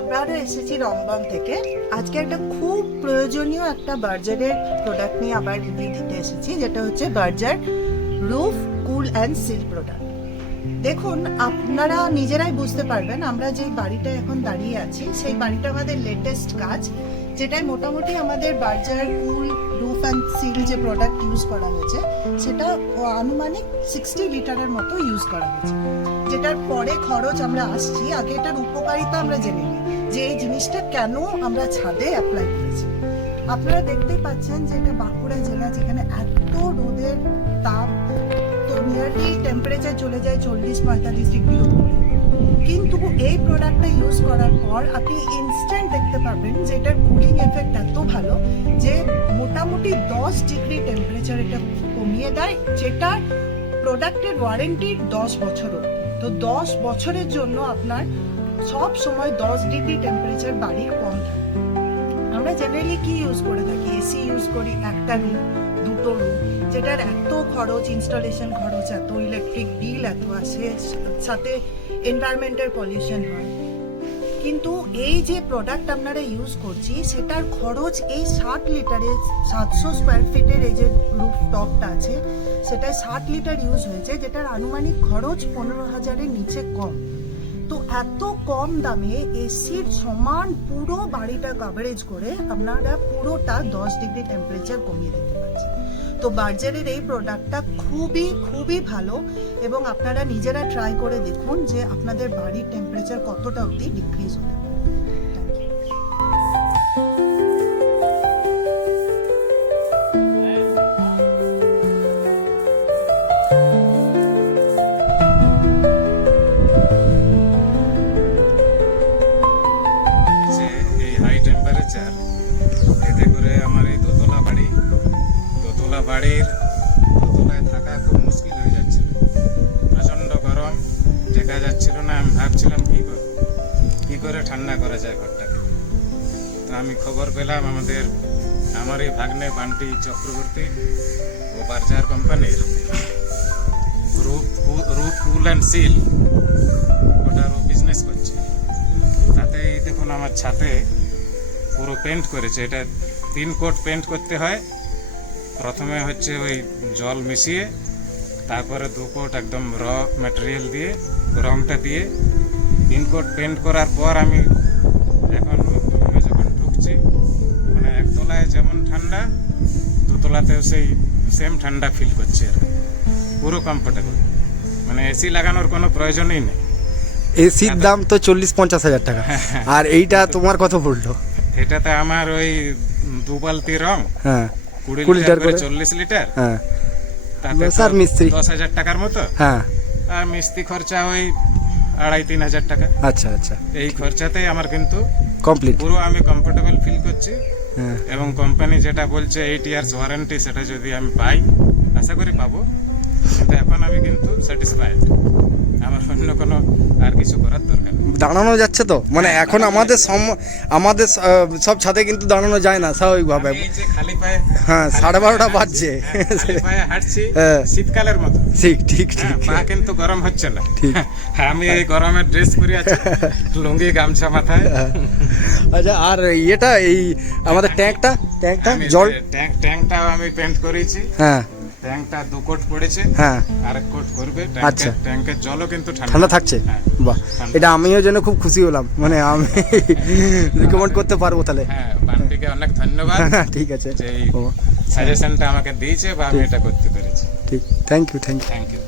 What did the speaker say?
আবারও এসেছি রংবাং থেকে। আজকে একটা খুব প্রয়োজনীয় একটা বার্জারের প্রোডাক্ট নিয়ে আবার রিভিউ দিতে এসেছি, যেটা হচ্ছে Berger roof cool and seal product. দেখুন, আপনারা নিজেরাই বুঝতে পারবেন আমরা যে বাড়িটা এখন দাঁড়িয়ে আছি সেই বাড়িটা আমাদের লেটেস্ট কাজ, যেটাই মোটামুটি আমাদের Berger cool roof and seal যে প্রোডাক্ট ইউজ করা হয়েছে সেটা আনুমানিক 60 লিটারের মতো ইউজ করা হয়েছে। যেটার পরে খরচ আমরা আসছি, আগে এটার উপকারিতা আমরা জেনে নিই যে এই জিনিসটা কেন আমরা ছাদে অ্যাপ্লাই করেছি। আপনারা দেখতেই পাচ্ছেন যে এটা বাঁকুড়া জেলা, যেখানে এত রোদের তাপ, তো নিয়ারলি টেম্পারেচার চলে যায় 40-45 ডিগ্রি উপরে। কিন্তু এই প্রোডাক্টটা ইউজ করার পর আপনি ইনস্ট্যান্ট দেখতে পাবেন যে এটার কুলিং এফেক্ট এত ভালো যে মোটামুটি 10 ডিগ্রি টেম্পারেচার এটা কমিয়ে দেয়, যেটা প্রোডাক্টের ওয়ারেন্টি 10 বছরও। তো 10 বছরের জন্য আপনার সব সময় 10 ডিগ্রি টেম্পারেচার বাড়ির কম থাকে। আমরা জেনারেলি কি ইউজ করে থাকি? এসি ইউজ করি, একটা রুম, দুটো রুম, যেটার এত খরচ, ইনস্টলেশন খরচ এত, ইলেকট্রিক বিল এত আসে, সাথে এনভায়রনমেন্টের পলিউশন হয়। কিন্তু এই যে প্রোডাক্ট আপনারা ইউজ করছি সেটার খরচ এই 60 লিটারের 700 স্কোয়ার ফিটের এই যে রুফ টপটা আছে সেটায় 60 লিটার ইউজ হয়েছে, যেটার আনুমানিক খরচ 15,000-এর নিচে কম। তো এত কম দামে এসির সমান পুরো বাড়িটা কভারেজ করে আপনারা পুরোটা 10 ডিগ্রি টেম্পারেচার কমিয়ে দিতে পারছেন। তো বার্জারের এই প্রোডাক্টটা খুবই খুবই ভালো, এবং আপনারা নিজেরা ট্রাই করে দেখুন যে আপনাদের বাড়ির টেম্পারেচার কতটা অবধি ডিক্রিজ হতে পারে। এতে করে আমার এই দোতলায় থাকা খুব মুশকিল হয়ে যাচ্ছিল। প্রচণ্ড গরম, দেখা যাচ্ছিল না। আমি ভাবছিলাম কি করে ঠান্ডা করা যায় ঘরটাকে। তো আমি খবর পেলাম আমার এই ভাগ্নে বান্টি চক্রবর্তী ও বার্জার কোম্পানির রুফ কুল অ্যান্ড সিল ওটারও বিজনেস করছে। তাতে দেখুন আমার ছাদে পুরো পেন্ট করেছে। এটা 3 কোট পেন্ট করতে হয়। প্রথমে হচ্ছে ওই জল মিশিয়ে, তারপরে 2 কোট একদম র ম্যাটেরিয়াল দিয়ে রংটা দিয়ে 3 কোট পেন্ট করার পর আমি এখন রুমে যখন ঢুকছি, মানে একতলায় যেমন ঠান্ডা, দোতলাতেও সেই সেম ঠান্ডা ফিল করছি। আর পুরো কমফোর্টেবল, মানে এসি লাগানোর কোনো প্রয়োজনই নেই। এসির দাম তো 40-50 হাজার টাকা, আর এইটা তোমার কত পড়লো? এটাতে আমার ওই 2 বালতি রং, হ্যাঁ 20 লিটার করে 40 লিটার, হ্যাঁ তাতে স্যার মিস্ত্রি 10,000 টাকার মতো, হ্যাঁ, আর মিস্ত্রি খরচা ওই 2,500-3 হাজার টাকা। আচ্ছা আচ্ছা, এই খরচাতেই আমার কিন্তু কমপ্লিট পুরো আমি কমফোর্টেবল ফিল করছি। হ্যাঁ, এবং কোম্পানি যেটা বলছে 8 ইয়ার্স ওয়ারেন্টি, সেটা যদি আমি পাই, আশা করি পাবো, কিন্তু এখন আমি কিন্তু স্যাটিসফাইড। আমার অন্য কোনো আর কিছু করার দরকার নেই। দাঁড়ানো যাচ্ছে তো, মানে এখন আমাদের সব ছাদে কিন্তু দাঁড়ানো যায় না স্বাভাবিকভাবে। এই যে খালি পায়ে, হ্যাঁ 12:30 বাজছে, খালি পায়ে হাঁটছি হ্যাঁ, শীতকালের মতো। ঠিক ঠিক ঠিক, পা কিন্তু গরম হচ্ছে না। ঠিক। আমি এই গরমের ড্রেস পরে আছি, লুঙ্গি গামছা মাথায়। আচ্ছা, আর এটা এই আমাদের ট্যাঙ্কটা জল ট্যাঙ্কটাও আমি পেন্ট করেছি। হ্যাঁ, ট্যাঙ্কটা 2 কোট পড়েছে, হ্যাঁ আরেক কোট করবে। আচ্ছা, ট্যাঙ্কের জলও কিন্তু ঠান্ডা থাকছে। হ্যাঁ, বাহ, এটা আমিও জন্য খুব খুশি হলাম, মানে আমি রিকমেন্ড করতে পারবো তাহলে। হ্যাঁ, বান্টিকে অনেক ধন্যবাদ। ঠিক আছে, যে এই সাজেশনটা আমাকে দিয়েছে বা আমি এটা করতে পেরেছি। ঠিক, থ্যাংক ইউ। Thank you.